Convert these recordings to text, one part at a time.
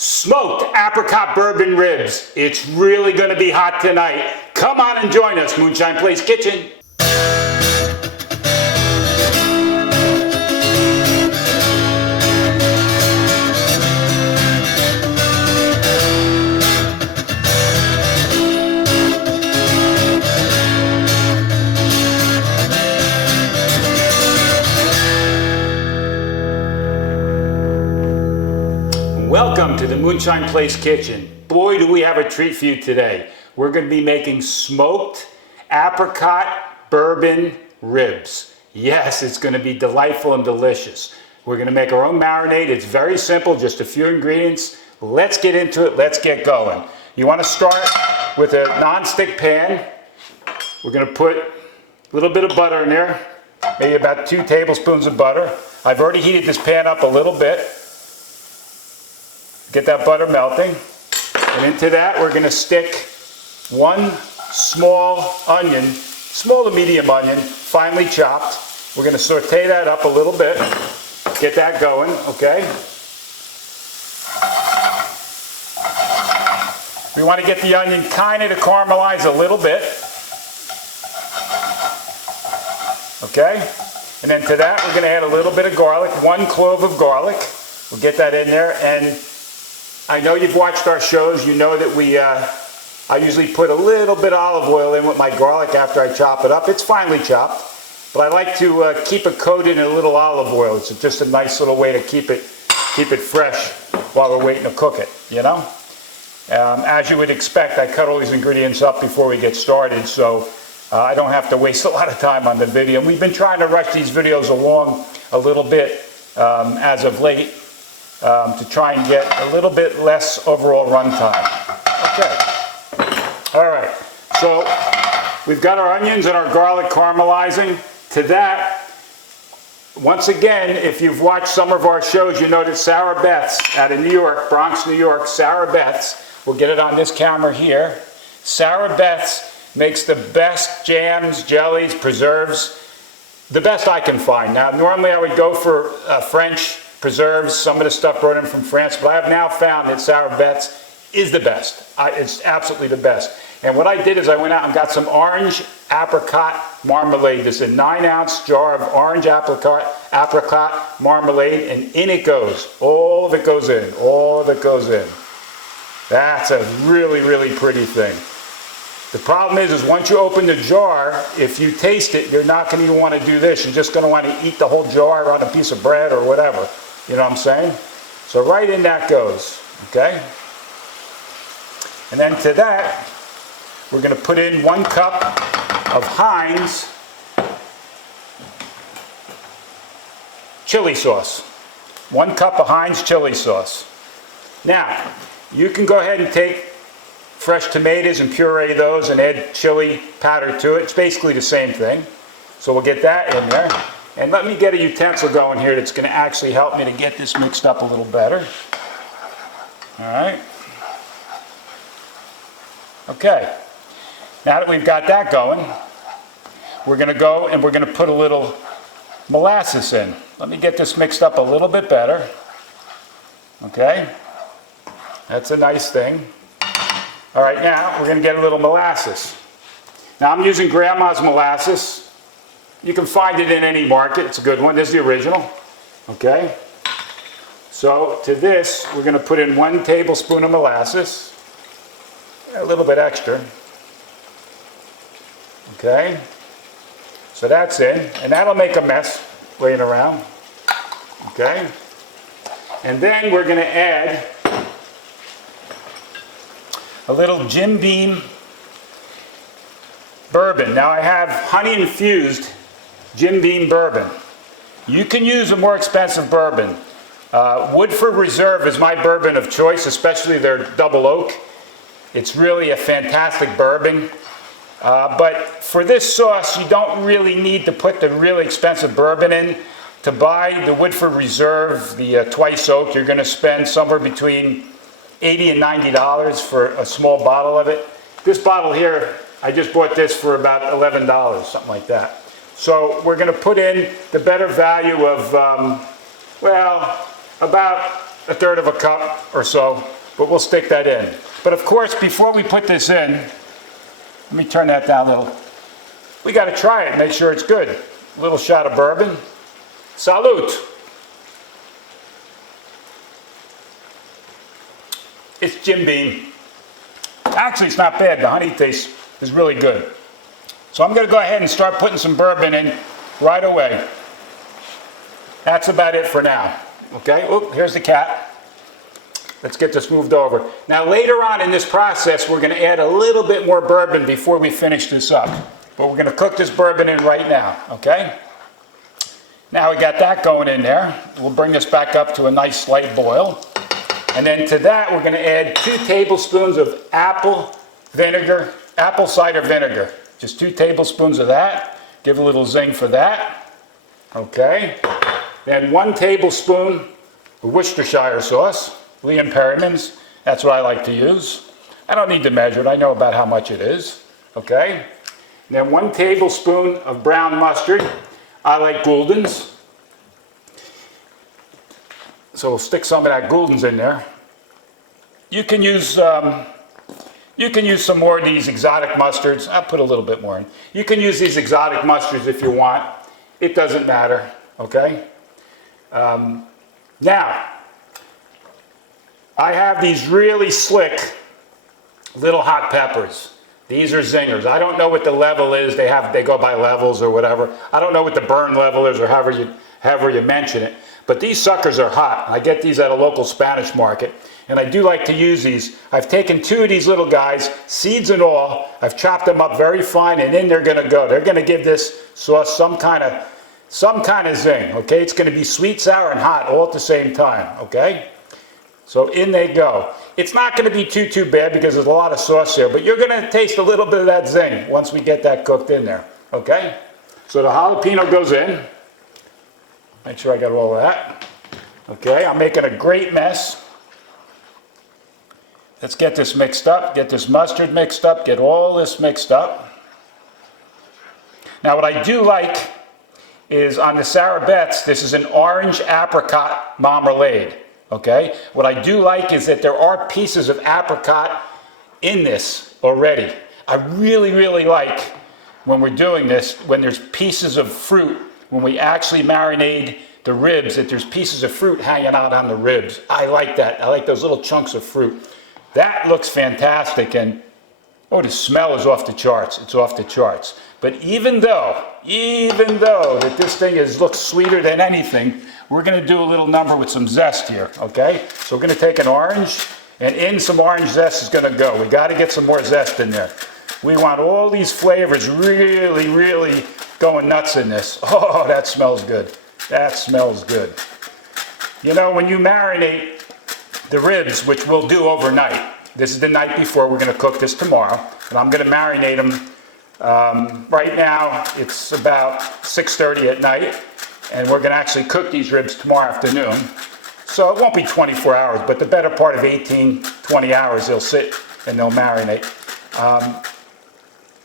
Smoked apricot bourbon ribs. It's really going to be hot tonight. Come on and join us, Moonshine Place Kitchen. Welcome to the Moonshine Place Kitchen. Boy, do we have a treat for you today. We're going to be making smoked apricot bourbon ribs. Yes, it's going to be delightful and delicious. We're going to make our own marinade. It's very simple, just a few ingredients. Let's get into it. Let's get going. You want to start with a non-stick pan. We're going to put a little bit of butter in there, maybe about 2 tablespoons of butter. I've already heated this pan up a little bit. Get that butter melting, and into that we're going to stick 1 small onion, small to medium onion, finely chopped. We're going to saute that up a little bit, get that going, okay? We want to get the onion kind of to caramelize a little bit, okay? And then to that we're going to add a little bit of garlic, 1 clove of garlic. We'll get that in there, and I know you've watched our shows, you know that I usually put a little bit of olive oil in with my garlic after I chop it up. It's finely chopped, but I like to keep it coated in a little olive oil. It's just a nice little way to keep it fresh while we're waiting to cook it, you know? As you would expect, I cut all these ingredients up before we get started, so I don't have to waste a lot of time on the video. We've been trying to rush these videos along a little bit as of late. To try and get a little bit less overall run time. Okay. All right. So we've got our onions and our garlic caramelizing. To that, once again, if you've watched some of our shows, you know that Sarah Beth's out of New York, Bronx, New York, Sarah Beth's, we'll get it on this camera here. Sarah Beth's makes the best jams, jellies, preserves, the best I can find. Now, normally I would go for French preserves, some of the stuff brought in from France, but I have now found that Sarah Beth's is the best. It's absolutely the best. And what I did is I went out and got some orange apricot marmalade. This is a 9-ounce jar of orange apricot marmalade, and in it goes. All of it goes in. All of it goes in. That's a really, really pretty thing. The problem is once you open the jar, if you taste it, you're not going to even want to do this. You're just going to want to eat the whole jar on a piece of bread or whatever. You know what I'm saying? So right in that goes, okay? And then to that, we're going to put in 1 cup of Heinz chili sauce. 1 cup of Heinz chili sauce. Now, you can go ahead and take fresh tomatoes and puree those and add chili powder to it. It's basically the same thing. So we'll get that in there. And let me get a utensil going here that's going to actually help me to get this mixed up a little better. All right. Okay. Now that we've got that going, we're going to go and we're going to put a little molasses in. Let me get this mixed up a little bit better. Okay. That's a nice thing. All right, now we're going to get a little molasses. Now I'm using Grandma's molasses. You can find it in any market. It's a good one. This is the original. Okay. So to this, we're going to put in 1 tablespoon of molasses. A little bit extra. Okay. So that's in. And that'll make a mess laying around. Okay. And then we're going to add a little Jim Beam bourbon. Now I have honey infused Jim Beam bourbon. You can use a more expensive bourbon. Woodford Reserve is my bourbon of choice, especially their double oak. It's really a fantastic bourbon. But for this sauce, you don't really need to put the really expensive bourbon in. To buy the Woodford Reserve, the twice oak, you're going to spend somewhere between $80 and $90 for a small bottle of it. This bottle here, I just bought this for about $11, something like that. So we're going to put in the better value of, well, about a third of a cup or so, but we'll stick that in. But of course, before we put this in, let me turn that down a little. We got to try it, make sure it's good. A little shot of bourbon. Salute. It's Jim Beam. Actually, it's not bad. The honey taste is really good. So I'm going to go ahead and start putting some bourbon in right away. That's about it for now. Okay, oh, here's the cat. Let's get this moved over. Now later on in this process, we're going to add a little bit more bourbon before we finish this up. But we're going to cook this bourbon in right now, okay? Now we got that going in there. We'll bring this back up to a nice slight boil. And then to that, we're going to add 2 tablespoons of apple cider vinegar. Just 2 tablespoons of that. Give a little zing for that. Okay. Then 1 tablespoon of Worcestershire sauce, Liam Perryman's. That's what I like to use. I don't need to measure it. I know about how much it is. Okay. Then 1 tablespoon of brown mustard. I like Gulden's. So we'll stick some of that Gulden's in there. You can use some more of these exotic mustards. I'll put a little bit more in. You can use these exotic mustards if you want. It doesn't matter. Okay. Now, I have these really slick little hot peppers. These are zingers. I don't know what the level is. They go by levels or whatever. I don't know what the burn level is or however you mention it. But these suckers are hot. I get these at a local Spanish market. And I do like to use these. I've taken 2 of these little guys, seeds and all. I've chopped them up very fine, and in they're going to go. They're going to give this sauce some kind of zing. Okay, it's going to be sweet, sour, and hot all at the same time. Okay, so in they go. It's not going to be too bad because there's a lot of sauce here, but you're going to taste a little bit of that zing once we get that cooked in there. Okay, so the jalapeno goes in. Make sure I got all of that. Okay, I'm making a great mess. Let's get this mixed up, get this mustard mixed up, get all this mixed up. Now what I do like is on the Sarah Betts, this is an orange apricot marmalade, okay? What I do like is that there are pieces of apricot in this already. I really like when we're doing this, when there's pieces of fruit, when we actually marinate the ribs, that there's pieces of fruit hanging out on the ribs. I like that. I like those little chunks of fruit. That looks fantastic, and oh, the smell is off the charts. It's off the charts. But even though that this thing looks sweeter than anything, we're going to do a little number with some zest here, okay? So we're going to take an orange, and in some orange zest is going to go. We got to get some more zest in there. We want all these flavors really going nuts in this. Oh, that smells good. That smells good. You know, when you marinate the ribs, which we'll do overnight. This is the night before. We're going to cook this tomorrow, and I'm going to marinate them. Right now, it's about 6:30 at night, and we're going to actually cook these ribs tomorrow afternoon. So it won't be 24 hours, but the better part of 18, 20 hours, they'll sit and they'll marinate.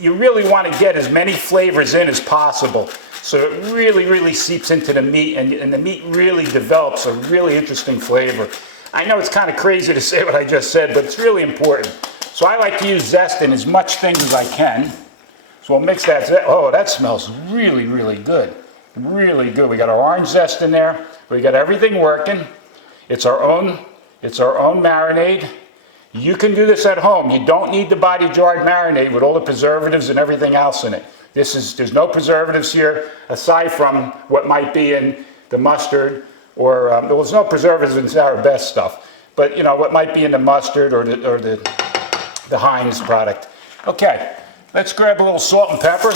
You really want to get as many flavors in as possible, so it really seeps into the meat, and the meat really develops a really interesting flavor. I know it's kind of crazy to say what I just said, but it's really important. So I like to use zest in as much things as I can. So we'll mix that zest. Oh, that smells really good. Really good. We got our orange zest in there. We got everything working. It's our own marinade. You can do this at home. You don't need to buy the jarred marinade with all the preservatives and everything else in it. There's no preservatives here aside from what might be in the mustard, or there's no preservatives in Sarah Betts stuff, but you know what might be in the mustard or the Heinz product. Okay, let's grab a little salt and pepper.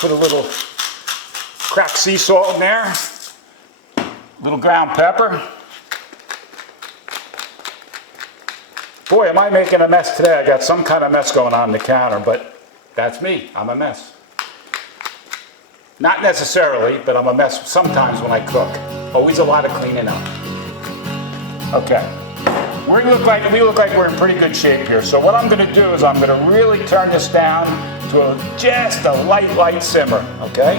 Put a little cracked sea salt in there. A little ground pepper. Boy, am I making a mess today. I got some kind of mess going on the counter, but that's me. I'm a mess. Not necessarily, but I'm a mess sometimes when I cook. Always a lot of cleaning up. Okay. We look like we're in pretty good shape here. So what I'm going to do is I'm going to really turn this down to just a light simmer, okay?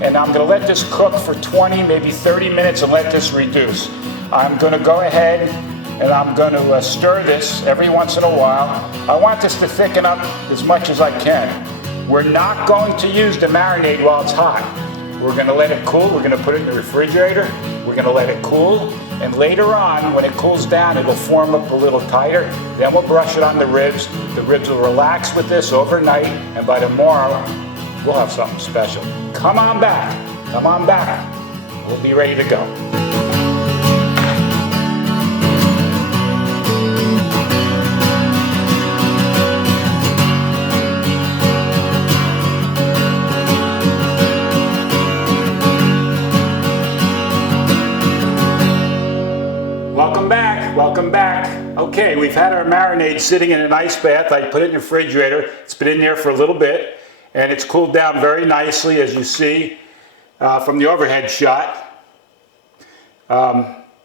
And I'm going to let this cook for 20, maybe 30 minutes and let this reduce. I'm going to go ahead and I'm going to stir this every once in a while. I want this to thicken up as much as I can. We're not going to use the marinade while it's hot. We're going to let it cool. We're going to put it in the refrigerator. We're going to let it cool. And later on, when it cools down, it'll form up a little tighter. Then we'll brush it on the ribs. The ribs will relax with this overnight. And by tomorrow, we'll have something special. Come on back. Come on back. We'll be ready to go. Welcome back, welcome back. Okay, we've had our marinade sitting in an ice bath. I put it in the refrigerator. It's been in there for a little bit, and it's cooled down very nicely, as you see from the overhead shot.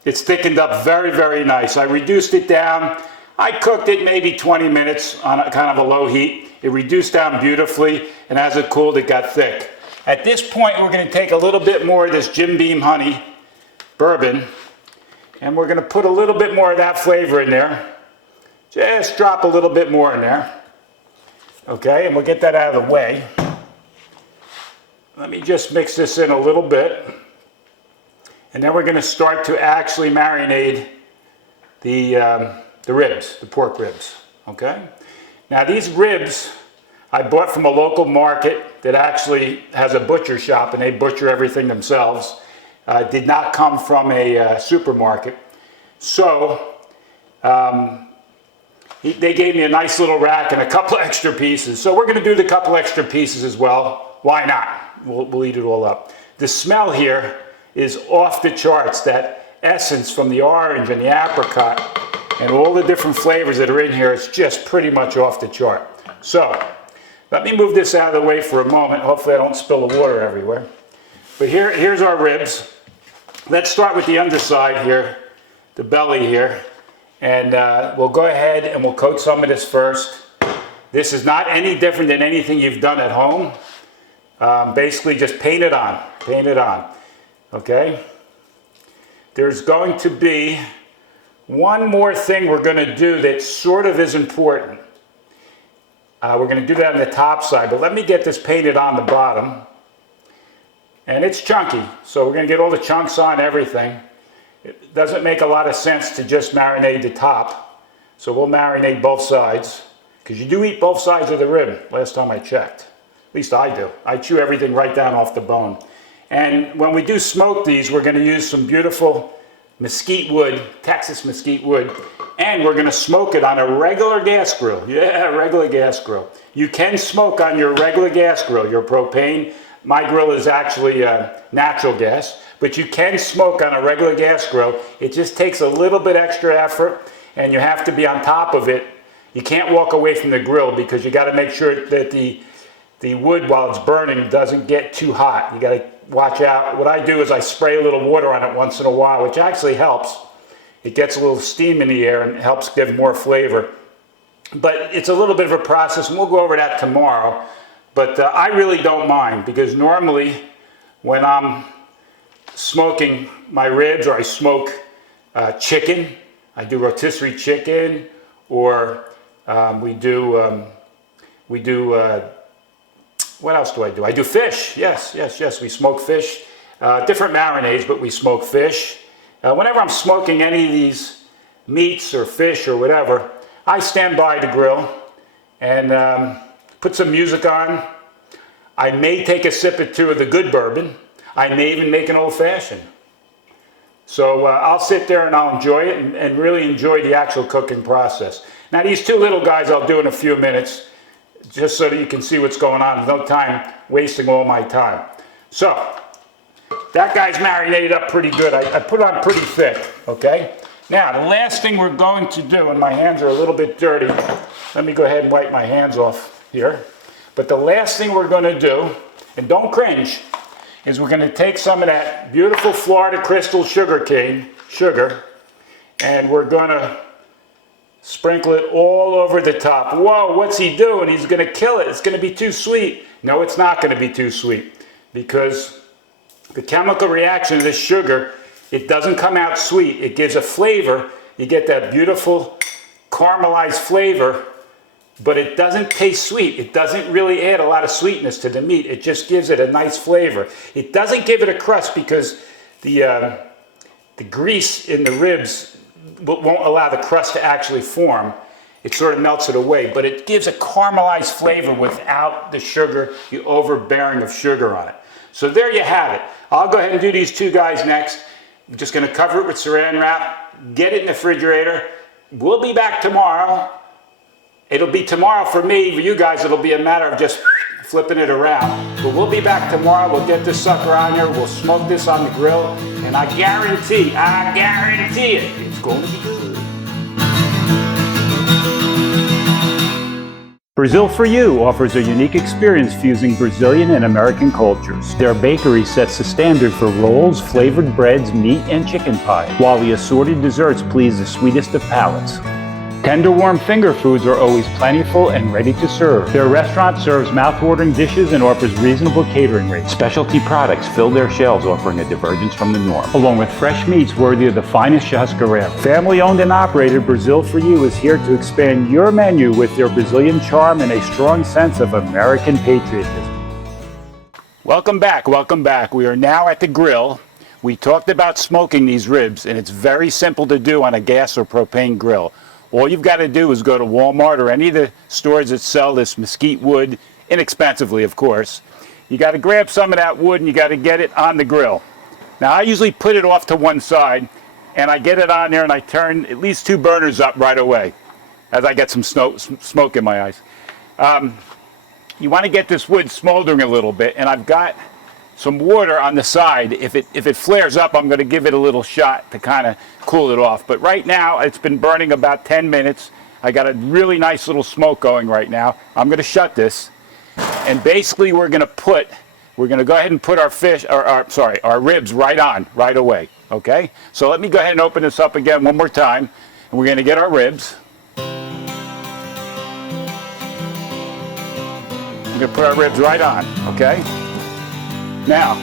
It's thickened up very, very nice. I reduced it down. I cooked it maybe 20 minutes on a kind of a low heat. It reduced down beautifully, and as it cooled, it got thick. At this point, we're going to take a little bit more of this Jim Beam Honey bourbon, and we're going to put a little bit more of that flavor in there. Just drop a little bit more in there. Okay, and we'll get that out of the way. Let me just mix this in a little bit. And then we're going to start to actually marinate the ribs, the pork ribs. Okay? Now these ribs I bought from a local market that actually has a butcher shop, and they butcher everything themselves. Did not come from a supermarket. So they gave me a nice little rack and a couple extra pieces. So we're going to do the couple extra pieces as well. Why not? We'll eat it all up. The smell here is off the charts. That essence from the orange and the apricot and all the different flavors that are in here, it's just pretty much off the chart. So let me move this out of the way for a moment. Hopefully I don't spill the water everywhere. But here's our ribs. Let's start with the underside here, the belly here, and we'll go ahead and we'll coat some of this first. This is not any different than anything you've done at home. Basically just paint it on, okay? There's going to be one more thing we're going to do that sort of is important. We're going to do that on the top side, but let me get this painted on the bottom. And it's chunky, so we're going to get all the chunks on everything. It doesn't make a lot of sense to just marinate the top. So we'll marinate both sides, because you do eat both sides of the rib, last time I checked. At least I do. I chew everything right down off the bone. And when we do smoke these, we're going to use some beautiful mesquite wood, Texas mesquite wood, and we're going to smoke it on a regular gas grill. Yeah, regular gas grill. You can smoke on your regular gas grill, your propane. My grill is actually natural gas, but you can smoke on a regular gas grill. It just takes a little bit extra effort, and you have to be on top of it. You can't walk away from the grill because you got to make sure that the wood, while it's burning, doesn't get too hot. You got to watch out. What I do is I spray a little water on it once in a while, which actually helps. It gets a little steam in the air and helps give more flavor. But it's a little bit of a process, and we'll go over that tomorrow. But I really don't mind, because normally when I'm smoking my ribs, or I smoke chicken, I do rotisserie chicken, or we do what else do I do? I do fish. Yes, we smoke fish. Different marinades, but we smoke fish. Whenever I'm smoking any of these meats or fish or whatever, I stand by the grill and put some music on. I may take a sip or two of the good bourbon. I may even make an old-fashioned. So I'll sit there and I'll enjoy it and really enjoy the actual cooking process. Now these two little guys I'll do in a few minutes, just so that you can see what's going on. There's no time wasting all my time. So that guy's marinated up pretty good. I put it on pretty thick, okay? Now the last thing we're going to do, and my hands are a little bit dirty, let me go ahead and wipe my hands off here. But the last thing we're going to do, and don't cringe, is we're going to take some of that beautiful Florida Crystal sugar, and we're going to sprinkle it all over the top. Whoa, what's he doing? He's going to kill it. It's going to be too sweet. No, it's not going to be too sweet, because the chemical reaction of this sugar It doesn't come out sweet. It gives a flavor. You get that beautiful caramelized flavor, but it doesn't taste sweet. It doesn't really add a lot of sweetness to the meat. It just gives it a nice flavor. It doesn't give it a crust because the grease in the ribs won't allow the crust to actually form. It sort of melts it away, but it gives a caramelized flavor without the sugar, the overbearing of sugar on it. So there you have it. I'll go ahead and do these two guys next. I'm just going to cover it with saran wrap, get it in the refrigerator. We'll be back tomorrow. It'll be tomorrow for me. For you guys, it'll be a matter of just flipping it around. But we'll be back tomorrow. We'll get this sucker on here. We'll smoke this on the grill. And I guarantee it, it's going to be good. Brazil For You offers a unique experience fusing Brazilian and American cultures. Their bakery sets the standard for rolls, flavored breads, meat, and chicken pie, while the assorted desserts please the sweetest of palates. Tender warm finger foods are always plentiful and ready to serve. Their restaurant serves mouth-watering dishes and offers reasonable catering rates. Specialty products fill their shelves, offering a divergence from the norm, along with fresh meats worthy of the finest churrascaria. Family-owned and operated, Brazil For You is here to expand your menu with their Brazilian charm and a strong sense of American patriotism. Welcome back, welcome back. We are now at the grill. We talked about smoking these ribs, and it's very simple to do on a gas or propane grill. All you've got to do is go to Walmart or any of the stores that sell this mesquite wood, inexpensively of course. You got to grab some of that wood and you got to get it on the grill. Now I usually put it off to one side and I get it on there and I turn at least 2 burners up right away as I get some smoke in my eyes. You want to get this wood smoldering a little bit, and I've got some water on the side. If it flares up, I'm going to give it a little shot to kind of cool it off. But right now, it's been burning about 10 minutes. I got a really nice little smoke going right now. I'm going to shut this, and basically we're going to go ahead and put our ribs right away. Okay? So let me go ahead and open this up again one more time, and we're going to get our ribs. We're going to put our ribs right on. Okay? Now,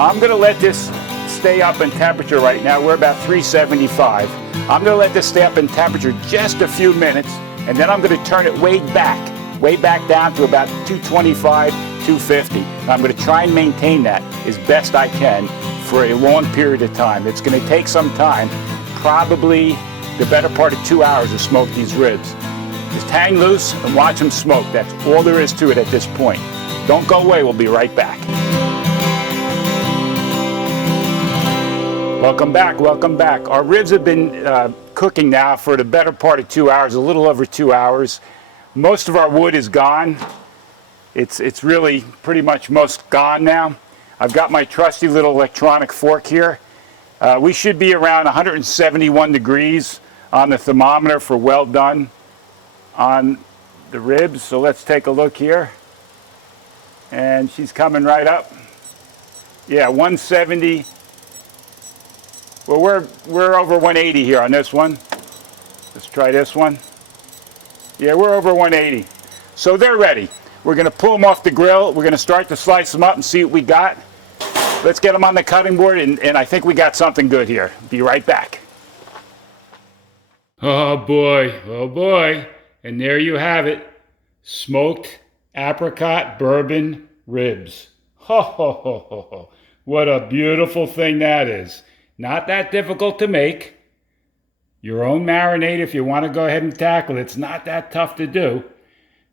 I'm going to let this stay up in temperature right now. We're about 375. I'm going to let this stay up in temperature just a few minutes, and then I'm going to turn it way back down to about 225, 250. I'm going to try and maintain that as best I can for a long period of time. It's going to take some time, probably the better part of 2 hours to smoke these ribs. Just hang loose and watch them smoke. That's all there is to it at this point. Don't go away, we'll be right back. Welcome back, welcome back. Our ribs have been cooking now for the better part of 2 hours, a little over 2 hours. Most of our wood is gone. It's really pretty much most gone now. I've got my trusty little electronic fork here. We should be around 171 degrees on the thermometer for well done on the ribs. So let's take a look here. And she's coming right up. Yeah, 170. Well, we're over 180 here on this one. Let's try this one. Yeah, we're over 180. So they're ready. We're going to pull them off the grill. We're going to start to slice them up and see what we got. Let's get them on the cutting board, and I think we got something good here. Be right back. Oh boy. And there you have it. Smoked apricot bourbon ribs. Ho. What a beautiful thing that is. Not that difficult to make. Your own marinade if you want to go ahead and tackle it. It's not that tough to do.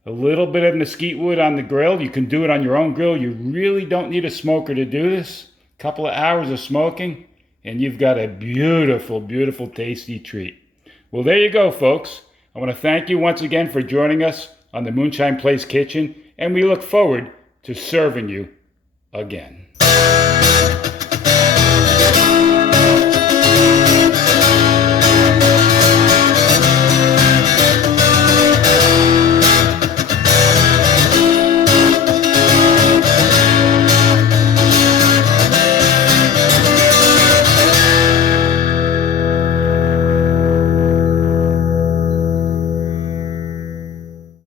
A little bit of mesquite wood on the grill. You can do it on your own grill. You really don't need a smoker to do this. A couple of hours of smoking and you've got a beautiful, beautiful, tasty treat. Well, there you go, folks. I want to thank you once again for joining us on the Moonshine Place Kitchen, and we look forward to serving you again.